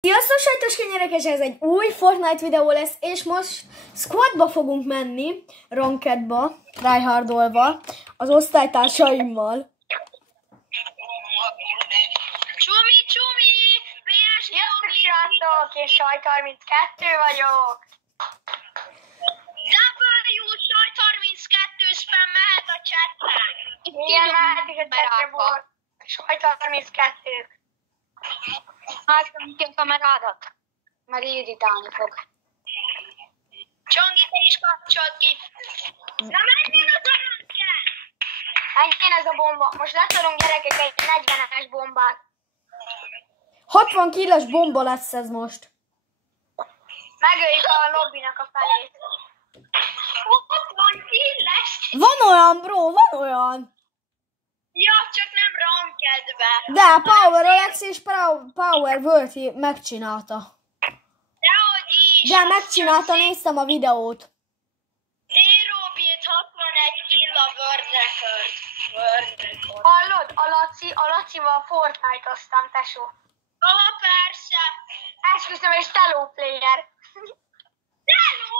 Sziasztok, sajtos kenyerek, és ez egy új Fortnite videó lesz, és most squadba fogunk menni, rankedba, tryhardolva, az osztálytársaimmal. Csumi, VS Sziasztok, és Sajt 32 vagyok. W Sajt 32 spam mehet a chatre. Igen, mehet is a chatreból. Sajt 32. Hágtam ki a kamerádat, mert irritálni fog. Csongi, te is kapcsolt ki. Na menjél az aranykel! Ennyi ez a bomba. Most letolunk gyerekek egy 40-es bombát. 60 kilós bomba lesz ez most. Megöljük a lobbynak a felét. 60 killes! Van olyan, bro, van olyan. Ja, csak nem rankedve. De Power Alex és Power Worthy megcsinálta. Dehogy is. De megcsinálta, néztem a videót. Zero beat 61 kill a world record. World record. Hallod? A Lacival Fortnite-oztam, tesó. Aha, persze. Esküszöm, és teló player. Hello!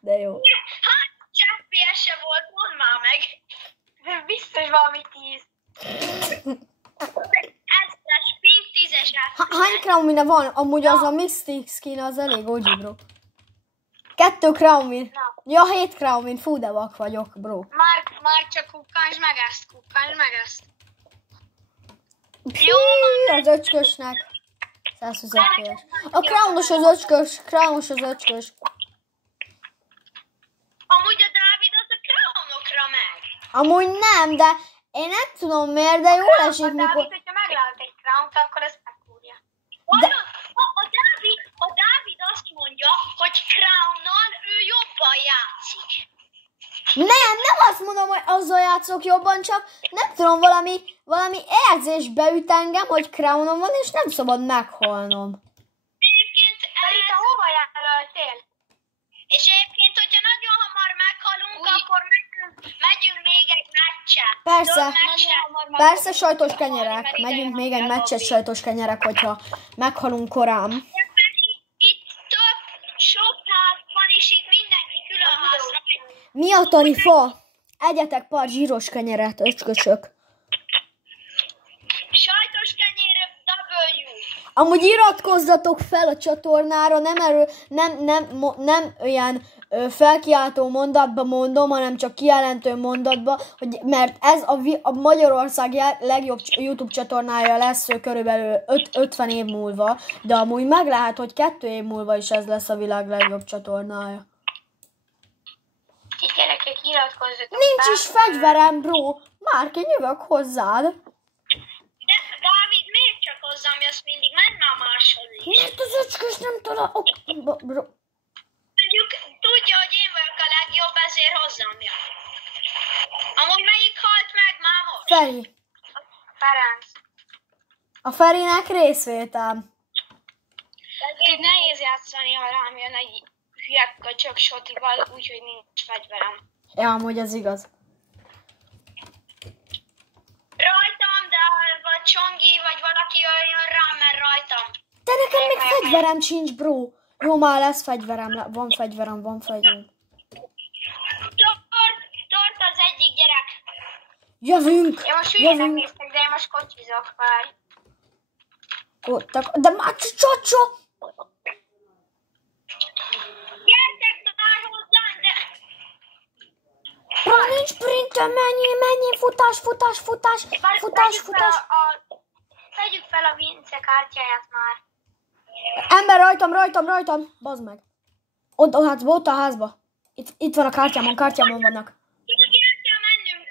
De jó. Hát, FPS-e volt, mondd már meg. Biztos valami 10. Ezres ping 10-es Hány crown win van? Amúgy az a Mystic skin az elég OG, bro. 2 crown win. Ja, 7 crown win. Fú, de vak vagyok, bro. Már csak kukkancs meg ezt. Jó, az öcskösnek. 120 FPS. A crownos az öcskös. Amúgy a Dávid az a crownokra meg. Amúgy nem, de én nem tudom miért, de jól esik, Dávid, mikor... hogyha meglát egy crown-t, akkor ezt megkúrja. A Dávid azt mondja, hogy crownon ő jobban játszik. Nem azt mondom, hogy azzal játszok jobban, csak nem tudom, valami érzés beüt engem, hogy crownom van, és nem szabad meghalnom. Egyébként Rita, hova jelöltél? és egyébként, hogyha nagyon hamar meghalunk, akkor megyünk még egy meccset. Persze, sajtos kenyerek. Megyünk még egy meccset, sajtos kenyerek, hogyha meghalunk korán. Itt sok ház van, és itt mindenki külön házra. Mi a tarifa? Egyetek pár zsíros kenyeret, öcskösök. Sajtos kenyér W. Amúgy iratkozzatok fel a csatornára, nem olyan felkiáltó mondatba mondom, hanem csak kijelentő mondatba, hogy mert ez a Magyarország legjobb YouTube csatornája lesz körülbelül 50 év múlva, de amúgy meg lehet, hogy 2 év múlva is ez lesz a világ legjobb csatornája. Gyerekek, iratkozzatok. Nincs is fegyverem, bro! Márki, jövök hozzád. De Dávid, miért csak hozzám jössz mindig? Menj már máshol is. Mert az öcskös nem talál... Bro. Mondjuk tudja, hogy én vagyok a legjobb, ezért hozzám jön. Amúgy melyik halt meg már most? Feri. Ferenc. A Ferinek részvétel. Így nehéz játszani, ha rám jön egy hülye köcsög sotival, úgyhogy nincs fegyverem. Ja, amúgy ez igaz. Rajtam, de vagy Csongi, vagy valaki jöjjön rám, mert rajtam. De nekem még fegyverem sincs, bro. Jó, már lesz fegyverem, van fegyverem. Tort az egyik gyerek. Jövünk! Én most hülyének néztek, de én most kocsizok fel. De már csocsó! Gyertek már hozzám, de... Bro, nincs sprintem, menjél, futás. Tegyük fel a Vince kártyáját már. Ember rajtam, bazd meg. Ott a házba. Itt van a kártyámon vannak. El kell mennünk.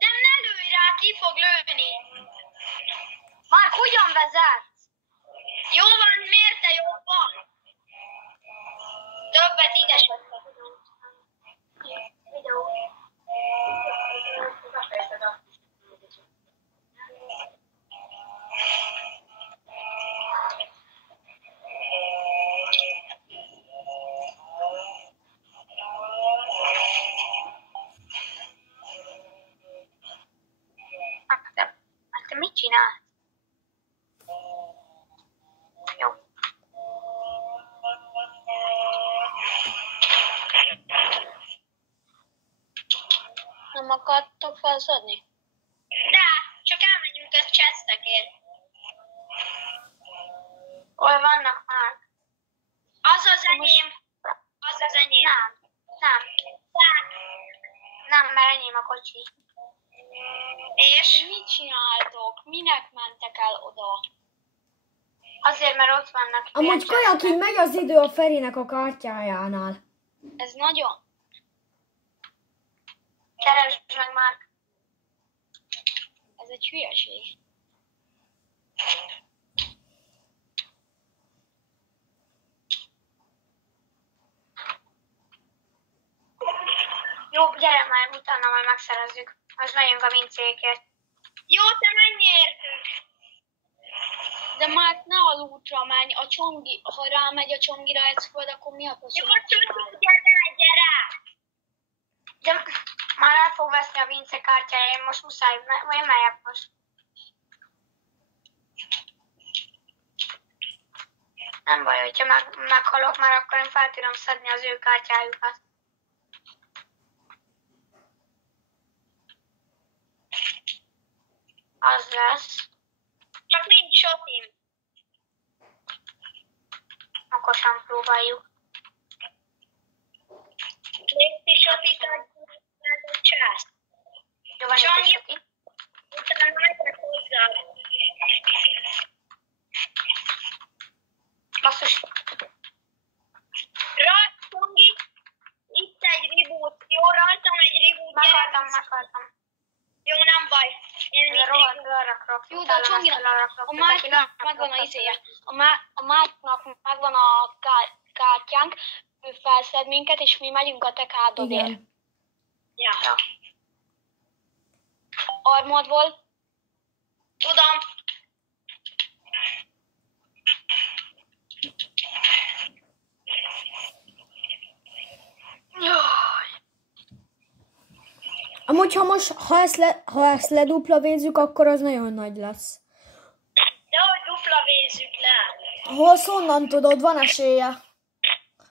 De ne lőj rá, ki fog lőni. Már hogyan vezetsz? Jó van, miért te jobban? Többet ide sem. Te mit csinálsz? Nem akartok felszedni? De, csak elmegyünk a chestekért. Hol vannak már? Az az enyém. Az az enyém. Nem, mert enyém a kocsi. És? Mit csináltok? Minek mentek el oda? Azért, mert ott vannak. Amúgy Kajak, így megy az idő a Ferinek a kártyájánál. Ez nagyon... Keresd meg már. Ez egy hülyeség. Jó, gyere már, utána majd megszerezzük. Most megyünk a vincékért. Jó, te mennyi értünk? De már ne a lútra menj, a csongi, ha rámegy a csongira egy föld, akkor mi a Jó, köszönöm tudjuk, gyere! De már el fog veszni a Vince kártyája, én most muszáj, én megyek most. Nem baj, hogyha meghalok már, akkor én fel tudom szedni az ő kártyájukat. Az lesz. Csak nincs sotim. Okosan próbáljuk. Légy sotit a csász. Jó, van itt egy soti. Utána megyek hozzá. Basszus. Csongi, itt egy reboot. Jó, rajtam egy reboot. Meghaltam. Jó, nem baj. Én Ez a rohadt lerakok. Jó, de a csonginak, a Márknak megvan a izéje. A Márknak megvan a kártyánk, ő felszed minket, és mi megyünk a te kádodért. Igen. Ja. Armodból. Tudom. Amúgy, ha ezt leduplavézzük, akkor az nagyon nagy lesz. De hogy dupla vézzük le. Holsz honnan tudod, van esélye.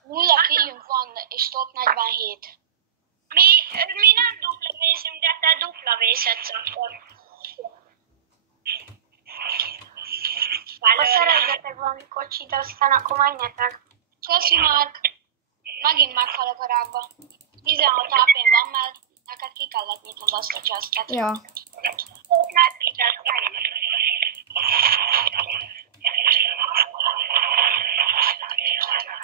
0 killünk van, és top 47. Mi nem dupla vézünk, de te dupla vészhetsz akkor. Ha szerezzetek valami kocsit, aztán akkor menjetek. Köszi, Márk. Megint meghalok a rákba. 16 AP-n van, mert neked ki kellett nyitnod azt a chestet. Ja.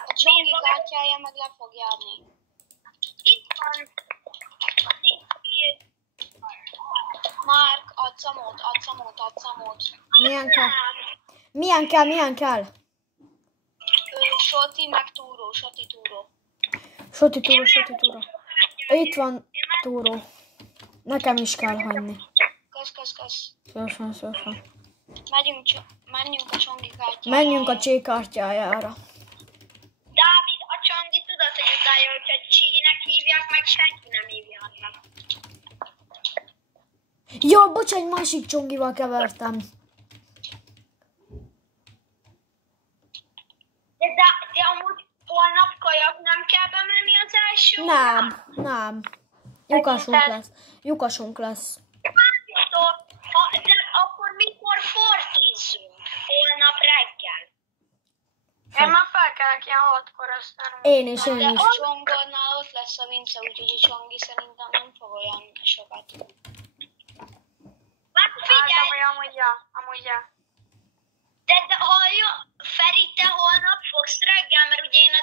A csongi kártyája meg le fog járni. Itt van. Márk, adj számot. Milyen kell? Soti meg túró, Soti túró. Soti túró. Itt van túró. Nekem is kell hagyni. Kösz. Gyorsan. Menjünk a csongi kártyájára. Menjünk a Csé kártyájára. Dávid, a csongi tudod, hogy utána, hogyha Csének hívják, meg senki nem hívja annak. Jó, bocs, egy másik csongival kevertem. De amúgy holnap Kajak nem kell bemenni az első? Nem. Lyukasunk lesz. De akkor mikor fortizzünk? Holnap reggel. Én már felkelek ilyen 6-kor, aztán... Én is. De a csongornál ott lesz a Vince, úgyhogy a csongi szerintem nem fog olyan sokat. Hát figyelj! Amúgy ja. De hallja, Feri, te holnap fogsz reggel, mert ugye én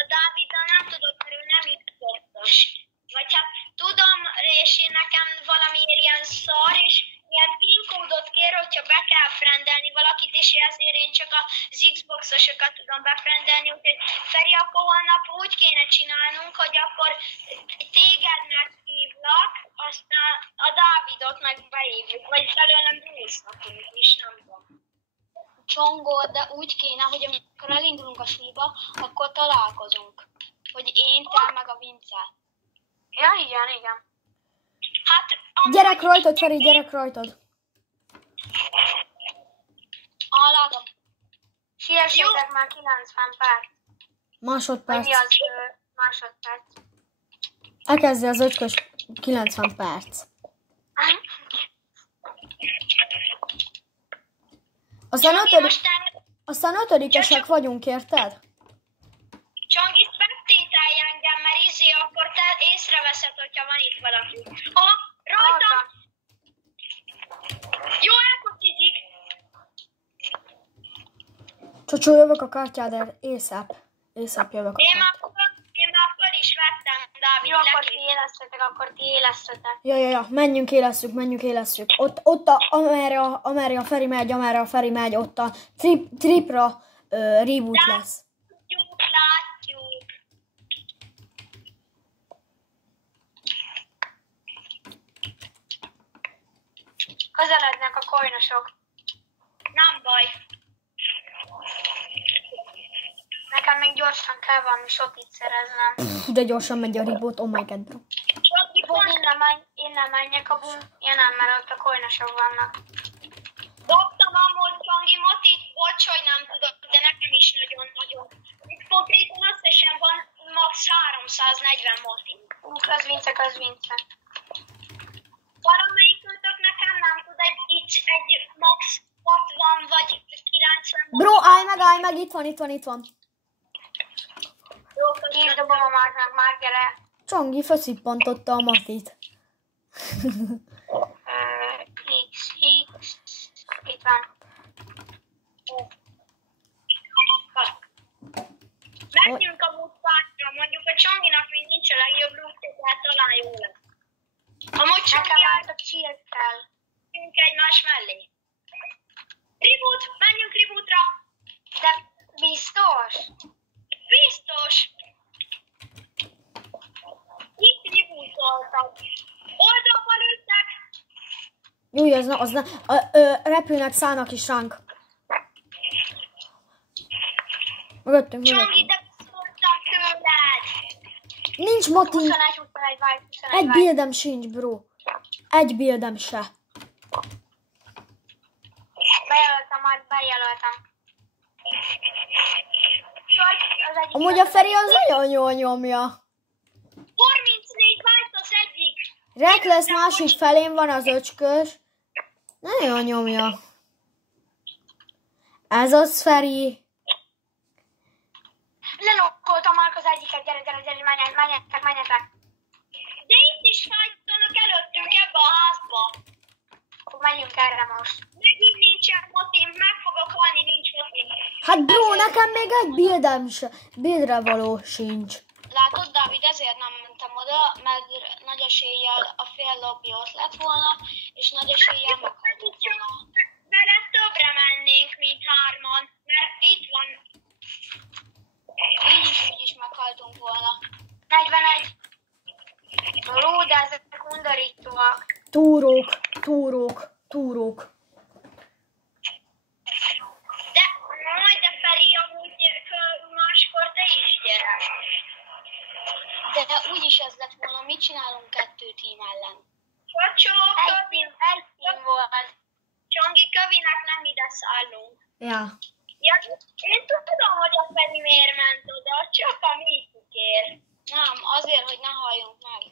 a Dáviddal nem tudok, mert ő nem itt fogtos. Vagy hát tudom, és én nekem valamiért ilyen szar, és ilyen PIN kódot kér, hogyha be kell frendelni valakit, és ezért én csak az Xbox-osokat tudom befrendelni, úgyhogy Feri, akkor holnap úgy kéne csinálnunk, hogy akkor téged meghívlak, aztán a Dávidot meg beívjuk, vagy felőlem búsznak is, nem tudom. Csongor, de úgy kéne, hogy amikor elindulunk a suliba, akkor találkozunk. Hogy én, te meg a Vince. Ja, igen. Hát, Gyerek rajtad, Feri, gyerek rajtad. Látom. Siessétek már 90 perc. Másodperc. Vagy mi az másodperc? Elkezdje az 5-kös 90 perc. Aztán ötödikesek vagyunk, érted? Csongi, spectételj engem, mert akkor te észreveszed, hogyha van itt valaki. Aha, rajtam! Jó, elkocsizik! Csocsó, jövök a kártyádért, észap jövök a Én kártyádért. már föl is vettem, Dávid. Jó, akkor ti élesztetek. Ja, menjünk élesszük. Ott amerre a Feri megy, ott a tripra reboot lesz. Látjuk. Közelednek a coinosok. Nem baj. Nekem még gyorsan kell valami sotit szereznem. De gyorsan megy a reboot, oh my god, bro. Innen menjek a bum. Ja nem, mert ott a coinosok vannak. Dobtam amúgy Csongi motit, bocs, hogy nem tudok, de nekem is nagyon-nagyon. Itt konkrétan összesen van max 340 motin. Közvince. Valamelyikőtök nekem nem tud egy max 60 vagy 90 motin. Bro, állj meg, itt van. Jó, Kis dobom a Márknak, már gyere. Csongi feszippantotta a matit. X. Itt van. Menjünk a múltpártra, mondjuk a Csonginak még nincs a legjobb lootja, tehát talán jó lesz. Amúgy Nekem Csongi már csak shield kell. állunk egymás mellé. Reboot, menjünk rebootra! De biztos? Biztos! Itt rebootoltak. Oldalba lőttek! Jó, az ne. Repülnek, szállnak is ránk. Mögöttünk. Csongi, de szóltam tőled! Nincs moti. 21 vagy. Egy buildem sincs, bro. Egy buildem se. Bejelöltem. Amúgy a Feri az nagyon jól nyomja. 34 vájt az egyik! Reckless másik felén van az öcskös. Nagyon nyomja. Ez az Feri. Lelokkoltam már az egyiket, gyere, menjetek. De itt is fájtanak előttünk ebbe a házba. Akkor menjünk erre most. Megint nincsen motim, meg fogok halni, nincs motim. Hát bro, nekem még egy buildem se. Buildre való sincs. Látod, Dávid, ezért nem mentem oda, mert nagy eséllyel a fél lobby ott lett volna, és nagy eséllyel meghaltunk volna. Veled többre mennénk, mint hárman, mert itt van. Így is meghaltunk volna. 41. Ró, de ezek undorítóak. Túrók. De Feri, amúgy máskor te is gyere. De úgyis ez lett volna, mit csinálunk 2 tím ellen? Bocsó, Egy tím volt. Csongi, Kövinek nem ide szállunk. Ja. Ja, én tudom, hogy a Feri miért ment oda, csak a mítikért. Nem, azért, hogy ne halljunk meg.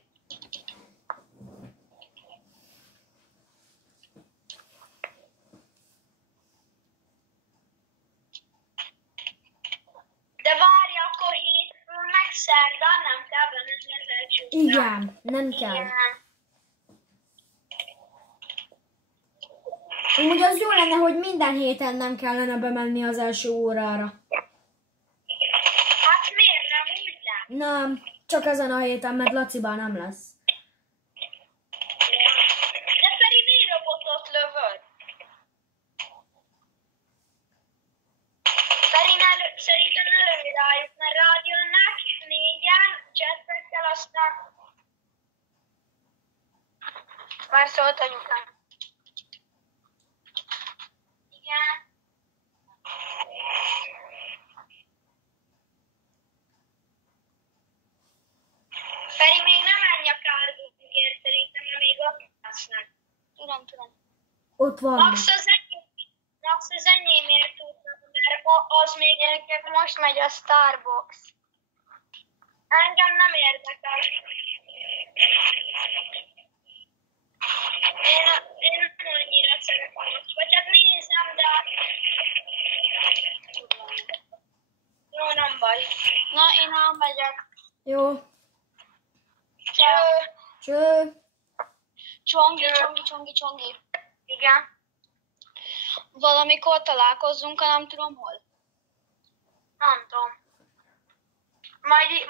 De várj, akkor hétfőn meg szerdán nem kell bemenni az első Igen, nem kell. Amúgy az jó lenne, hogy minden héten nem kellene bemenni az első órára. Hát miért nem úgy nem? Nem, csak ezen a héten, mert Lacibá nem lesz. De Feri, mi robotot lövöd? Szerintem ne lőj rájuk, mert rád jönnek 4-en, jetpackkel, aztán... Már szólt anyukám. Igen. Feri, még nem menj a kárbunkért, szerintem, mert még ott lesznek. Tudom. Ott van. Max az enyémért tudnak, mert az még Gyerekek, most megy a Starbucks. engem nem érdekel. Én nem annyira szeretem azt. Vagy hát nézem, de... Jó, nem baj. Na, én elmegyek. Jó. Cső. Cső. Csongi. Igen. Valamikor találkozzunk, nem tudom hol. Nem tudom.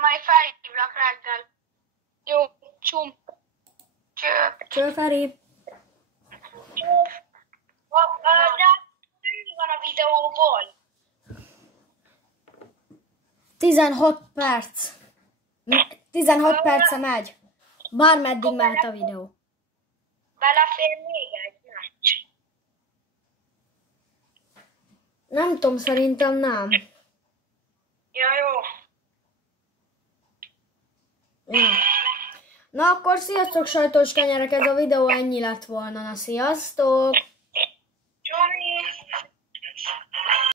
Majd felhívlak reggel. Jó, csum. Cső. Cső, Feri. De mi van a videóból? 16 perc. 16 perce megy. Bármeddig mehet a videó. Belefér még egy meccs. Nem tudom, szerintem nem. Ja, jó. Ja. Na akkor sziasztok, sajtos kenyerek, ez a videó ennyi lett volna. Na sziasztok!